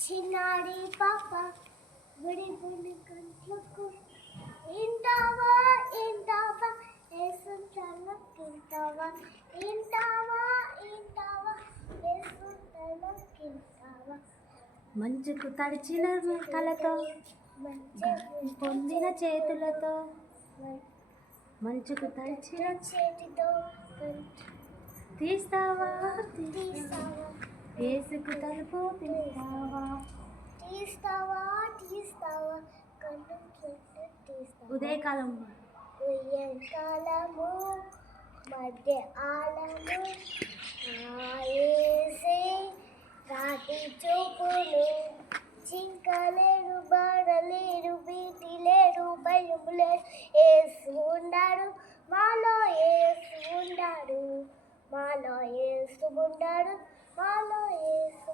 చిన్నారి పాప గుడి గుడి గంటలకు ఇంటావా ఇంటావా యేసు తలకింటావా ఇంటావా ఇంటావా యేసు తలకింటావా మంచుకు తడిచిన తలతో పొందిన చేతులతో మంచుకు తడిచిన చేతితో తీస్తావా తీస్తావా యేసుకు తలుపు తీస్తావా తీస్తావా తీస్తావా కన్ను తీస్తావా ఉదయకాలము మధ్య ఆలము యేసే రాతి చూపులు చింకలేరు బాడలేరు బీటి లేరు భయం లేరు యేసు ఉన్నాడు మాలో యేసు ఉన్నాడు మాలో యేసు ఉన్నాడు మాలో యేసు